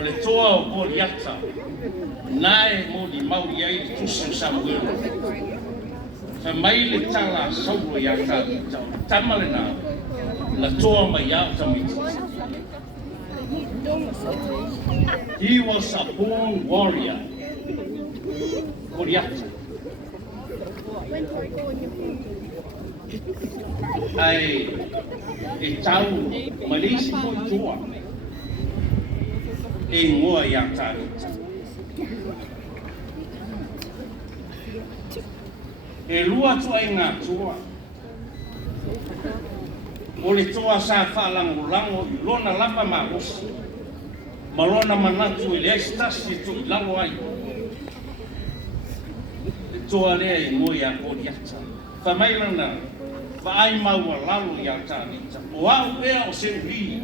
o le toa o Goliata nae mo di mauri ai le tusi o Samuel fa mai le tala sauro ia tau tamale na la toa mai au tamiti. He was a born warrior. Goliata ai e tau malisi ko toa e ngoa ia tarita e lua tu ai ngā toa o le toa sa whalango i lona lava maosi malona manatu i le aistasi tu i lango ai le toa lea e ngoa ia Goliata whamailana vai maua lalo ia tarita o au ea o se uri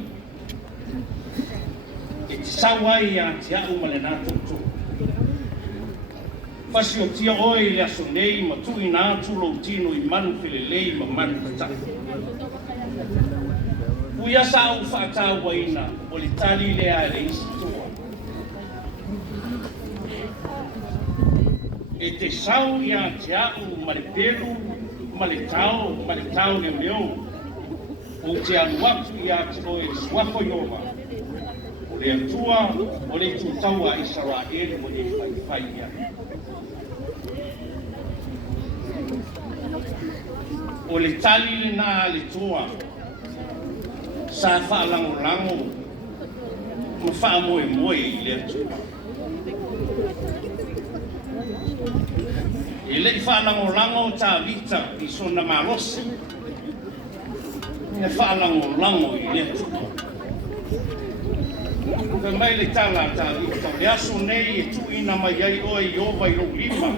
e te sawai ia te au ma le nā tautou fasi o tia oi le aso nei ma tui nā tulo tino i manu pelelei ma manu pataki uia sa au whaatau waina o le tali lea e le isi toa e te sau ia te au ma le pelu ma le tau leo leo o te anu atu ia te oe swako iova o le atua o le tutau a Israel o le whai ia o le tali le nā le toa sa whaalango ma wha moe i le atua e le whaalango tā vita i sona marosi e whaalango i le atua ka mai le tala tā vita le aso nei e tuina mai ai oe i ova i lo lima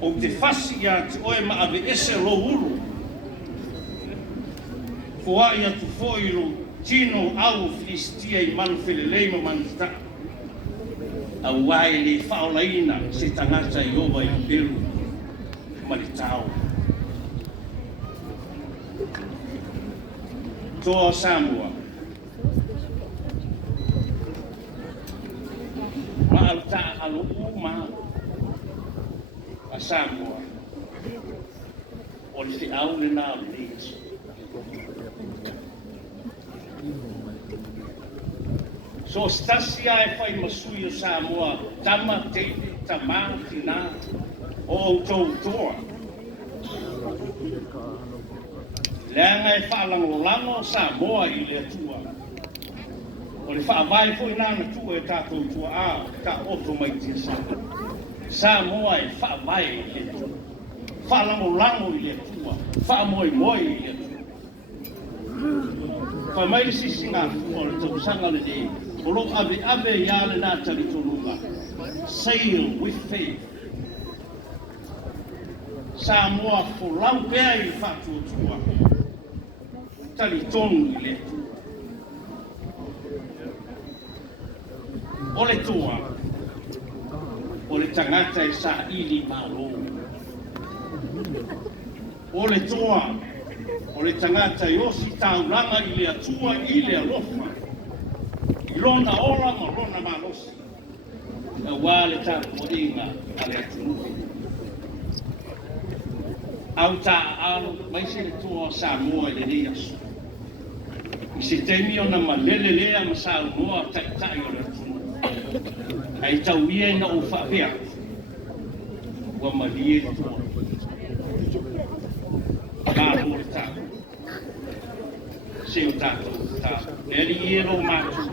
o te fasi ia te oe ma ave ese lo uru Foa ia tu foilo tino au Filistia i manu felelei ma manuta. Au ai le whaolaina se tangata i owa i Peru ma le tau. Toa Samoa. Ma alta alo uma a Samoa. O le te au le nā le Yesu. So stasia e fai masui o Samoa tama teite tama tina o tau toa leanga e whaalango Samoa i le atua o le whaavai fo ina na tua e tātou tua a ka oto mai tia Samoa e whaavai i le atua whaalango i le atua whaamoe i le atua fa mai sisi ngā o le tau sanga le dei Olo ave ia le nā tali tonunga. Sail with faith. Samoa fo lau pea i whātua tua. Tali tonu i le tu. O le tua. O le tangata e sa ili malo. O le tua. O le tangata e osi tauranga i le atua i le alofa. Lona ola ma lona malosi. E wale ta moringa ale atu. Au ta alo mai se tua Samoa le nias. I se temi ona malele lea ma Samoa tai o le atu. Ai tau ie na o whapea. Wa malie tua. Kālo le ta. Se o tātou ta. Eri iero mātu.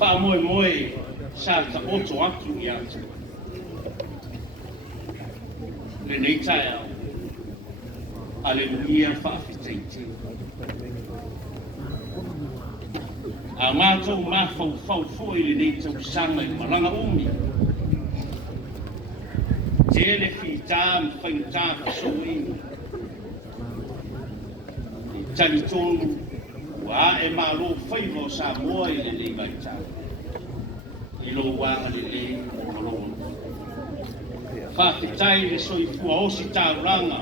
Pa moe sa ta oto atu i atu. Le nei tae au. Aleluia whaafiteite. A mātou mawhau fōi le nei tau sanga i maranga umi. Tele whita mi whainta whasoi. Tani tonu. Wa e malo whaivo Samoa i le nei mai tau. I lo wanga le nei o malongo. Whaakitai le soifua osi tāuranga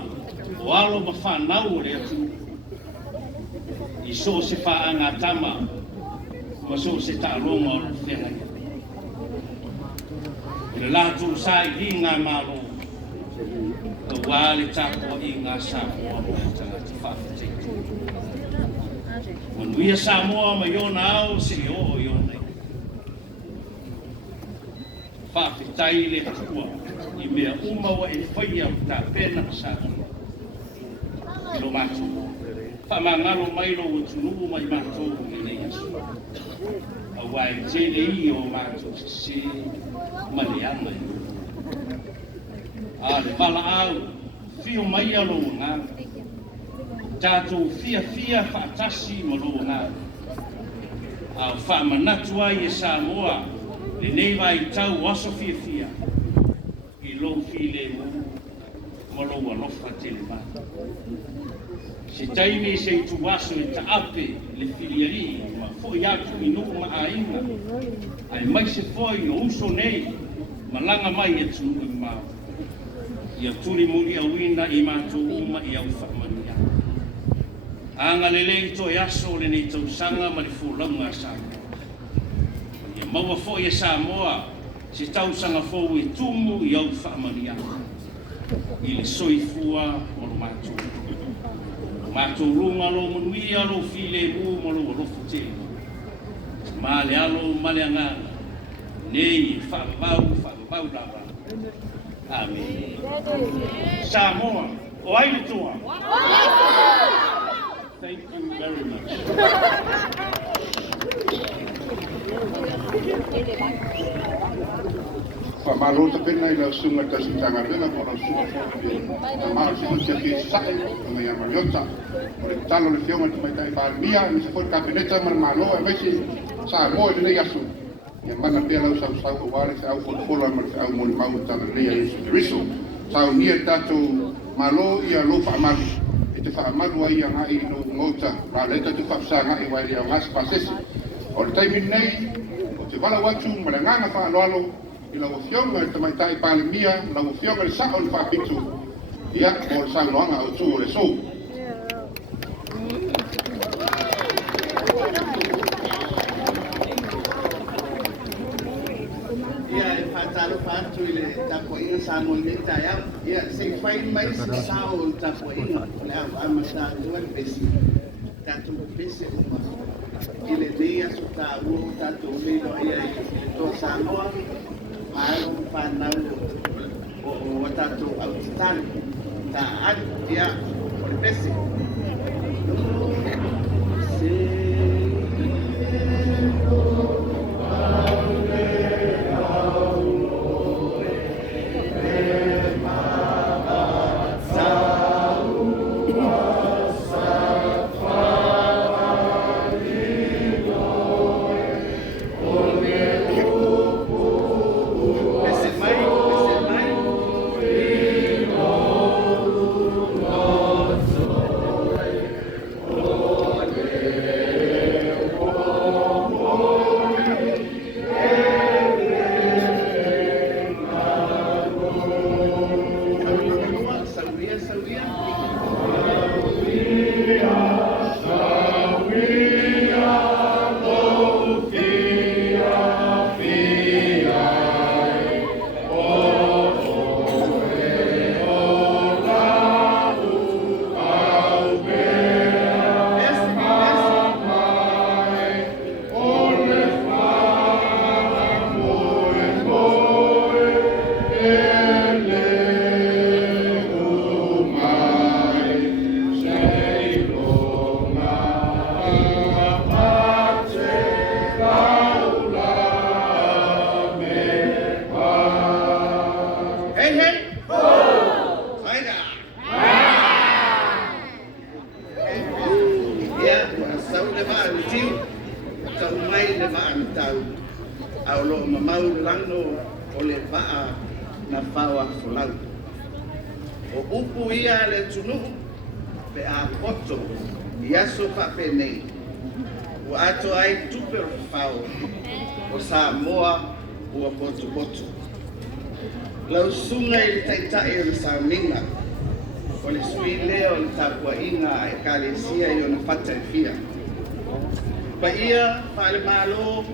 o alo ma whanau le atu. I so se whaanga tama maso se ta'alonga o whenga ia. I le lātou sa i ngā mālo, o wāle tāpua i ngā Samoa mo tanga te whawhitei. Manuia Samoa ma iona au se i o iona i. Whawhitai le tua, i mea umawa e whaia ta pena Samoa. I lo mātou. Whamangalo mailo o tunuu mai mātou i nei asu. A wai tene i o mātou se maniana i. A le wala au, fio mai alo ngā. Tātou fia whaatasi ma lo ngā. A whamanatu ai e Samoa, le nei vai tau aso fia. I lo file mu, ma lo alofa tele mata. Se taimi se tu waso e taape le filiari, ma foi atu inu ma ainga. Ai mai se foi no uso nei, ma langa mai e tunu i mau. Ia tuli muri a wina i mātou uma i au whamania. Anga lele i toi aso le nei tau sanga ma le fōlaunga a Samoa. Ia maua foi e Samoa, se tau sanga fōu e tumu i au whamania. I le soifua o lo mātou. Mātou runga lo manuia lo file mu mo lo fute. Ma le alo ma le anga. Nei whaavau lava. Amen. Samoa, o ai tua. Thank you very much. Malo te pena i la sunga tasi tanga rena ko la sunga fo ma si se ki sai me llama Yota por el talo le fiona tu mai pa mia mi se foi capineta mar malo e vesi sa mo de ya su e mana pela usa o wale se au fo la mar au mo mau ta le ya su riso sa ni tato malo ia lo fa mal e te fa mal wa ia ngai no ngota la le ta tu fa sa ngai wa ia ngas pasesi o le tai nei o te vala watu malanga fa alo i la ofionga e tamaitai pale mia, la ofionga le sao le whapitu. Ia, o le saunoanga o tū o le sou. Ia, e whātaro whātu i le tapoinga sa mo le tai au. Ia, se whai mai se sao o le tapoinga. Le au amata tua le pesi. Tato le pesi uma. I le dea su ta uo tato leilo ia i le tō Samoa. Ayo panau o tato autitani ta adia o le pesi. O Samoa ua potu. Lau sunga i le taitai o le sauninga. O le sui leo le tapuainga e kalesia i o na fata e fia. Pa ia whaale malo,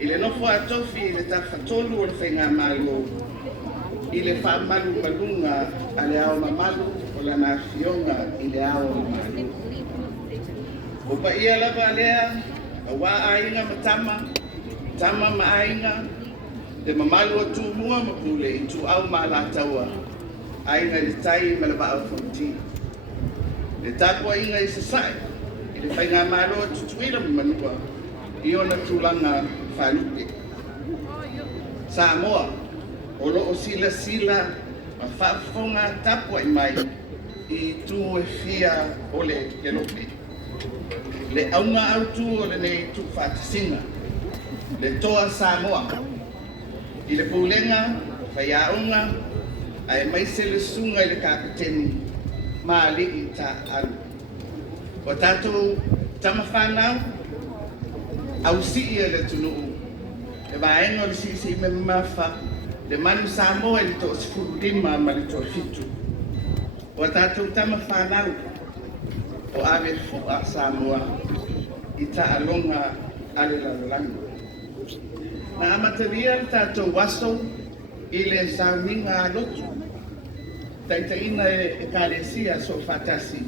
i le nofo atofi i le tawhatolu o le whainga malo, i le whaamalu malunga a le ao mamalu o la na fionga i le ao malu. O pa ia lava lea, a wā ainga matama, tama ma ainga, le mamalu atu mua mapule i tu au ma la taua, ainga le tai ma le baa fonti. Le tapua inga i sasai, i le whainga malo atu tuila manua, i ona tūlanga whanuke. Samoa, o loo sila sila, ma whaafonga tapua i mai, i tu e fia o le kelope. Le aunga autu o le nei tu whaatisinga, le toa Samoa. I le pūlenga, whaiaunga, ai mai se le sunga i le kapiteni, ma li i ta alu. O tātou tama whanau, au si ia le tunuu. E waenga o le si me mawha, le manu Samoa i le to sifuru lima ma le to fitu. O tātou tama whanau, o ave fua Samoa, i ta alonga ale lalangu. Na amataria tātou waso i le sauninga lotu. Taitaina e kālesia so whatasi.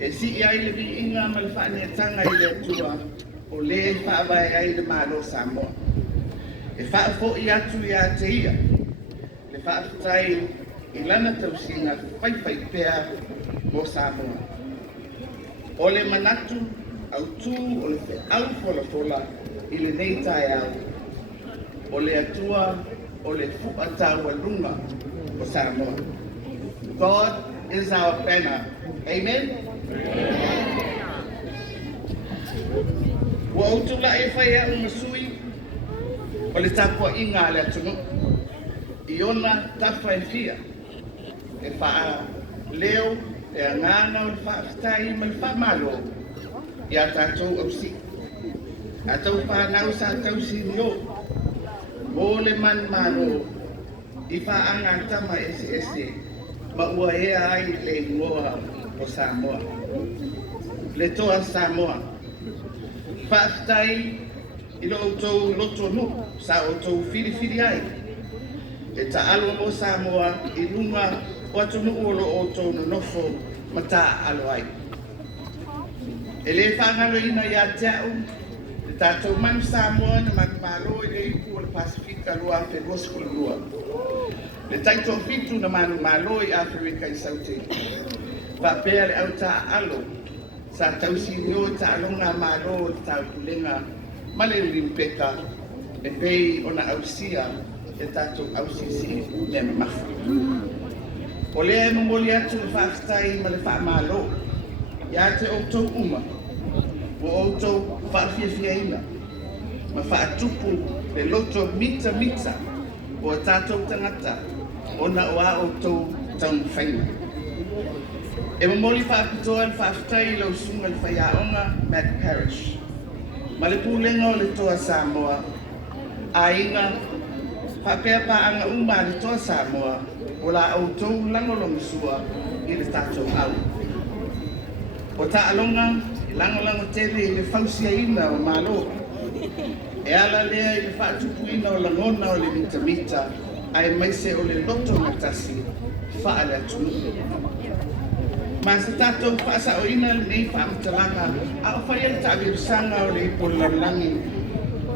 E si i aile vi inga ma le whaanetanga i le tua o le whaawai ai le malo Samoa. E whaafo i atu i a te ia. Le whaafutai i lana tausinga whaiwhai pēr mo Samoa. O le manatu au tū o le au fola i le nei tai au. O le atua o le fuatau lunga o Samoa. God is our banner. Amen? Wa utula e whaia umasui o le tapua inga le atunu. I ona tapa e fia. E wha leo e angana o le whaafitai ma le whaamalo i a tātou au si. A tau whanau sa tau si nio. O le man maro i whaanga tama ese ma ua ea ai le ngoa o Samoa. Le toa Samoa. Whaafitai i lo outou loto nu sa outou whiriwhiri ai. E ta alo mo Samoa i lunga o atu nu o lo outou no nofo ma ta alo ai. E le whangalo ina i a teau, e tātou manu Samoa na makmalo i le ipu o le Pasifika lua pe gospel lua. Le taito fitu na manu malo i Afrika i saute. Whapea le au ta alo, sa tausi nio ta alonga malo o tau kulenga, male limpeka, e pei ona ausia, e tātou ausisi ne mafu. O lea mumoli atu le whaafitai ma le whaamalo, ia te outou uma, o outou whaafiafiaina, ma whaatupu le loto mita, o tātou tangata, o na oa outou taun whaina. E mamoli whaapitoa le whaafitai lau sunga le whaiaonga Matt Parish. Ma le pūlenga o le toa Samoa, a inga whapea paanga uma le toa Samoa, o la outou langolongo sua i le tātou au. O ta alonga, i langolango tele i le whausia ina o malo. E ala lea i le whaatupuina o langona o le mita, ai maise o le loto ngatasi, whaale atunu. Ma se tātou whaasa o ina le nei whaamatalanga, a o whaia le tāwirusanga o le ipo lalangi,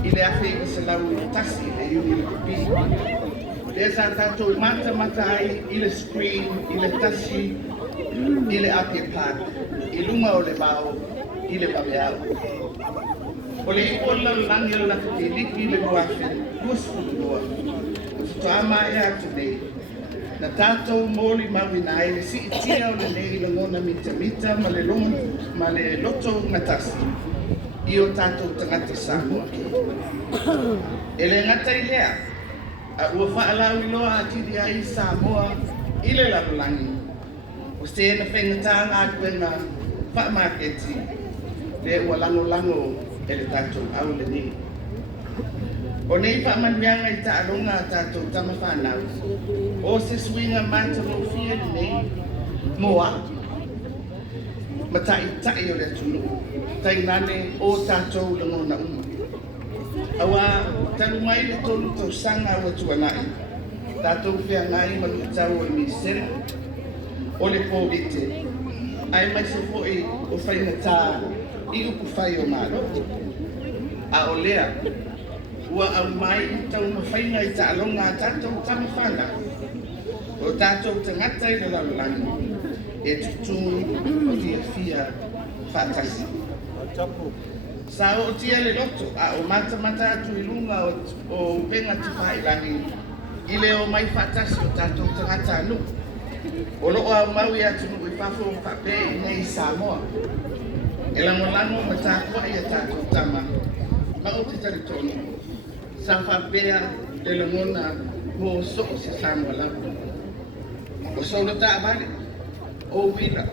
i le awhi i se lau i tasi e iuni le kupi. Le sa tātou mata ai i le screen, i le tasi, i le apie park, i lunga o le bao, i le babeau. O le ipo lalangi o la katiliki le muafe, kuasfutua. O futuama e atu nei. Na tātou mōli mawina e le si itia o le nei langona mita ma le loto ngatasi i o tātou tangata Samoa. E le ngata i lea, a ua whaalau i loa atiri ai Samoa i le lapulangi. O se na whengata ngā kuenga whaamaketi le ua lango e le tātou au le nei. O nei whaamanuanga i ta alonga a tātou tama whanau. O se swinga mata mo fia nei moa. Ma tai o le tunu. tainane o tātou langona uma. Awa, talu mai le tolu tau sanga wa tuanai. Tātou whia ngai manu tau o misel. O le pōwite. Ai mai se fōi o whainga tā i upu whai o mālo. A o lea, ua au mai tau ma whainga i tā alonga tātou tamawhanga. O tātou tangata i le laulangi. E tutui o tia fia whātasi. Sa o tia le loto, a o mata atu i lunga o venga te whailangi. I le o mai whātasi o tātou tangata anu. O loo au maui atu nui whafo whape i nei Samoa. E lango ma tākua i a tātou tama. Ma o te tari tonu. Sa whapea le langona mo so se Samoa lau. O solo tā abale. O wila.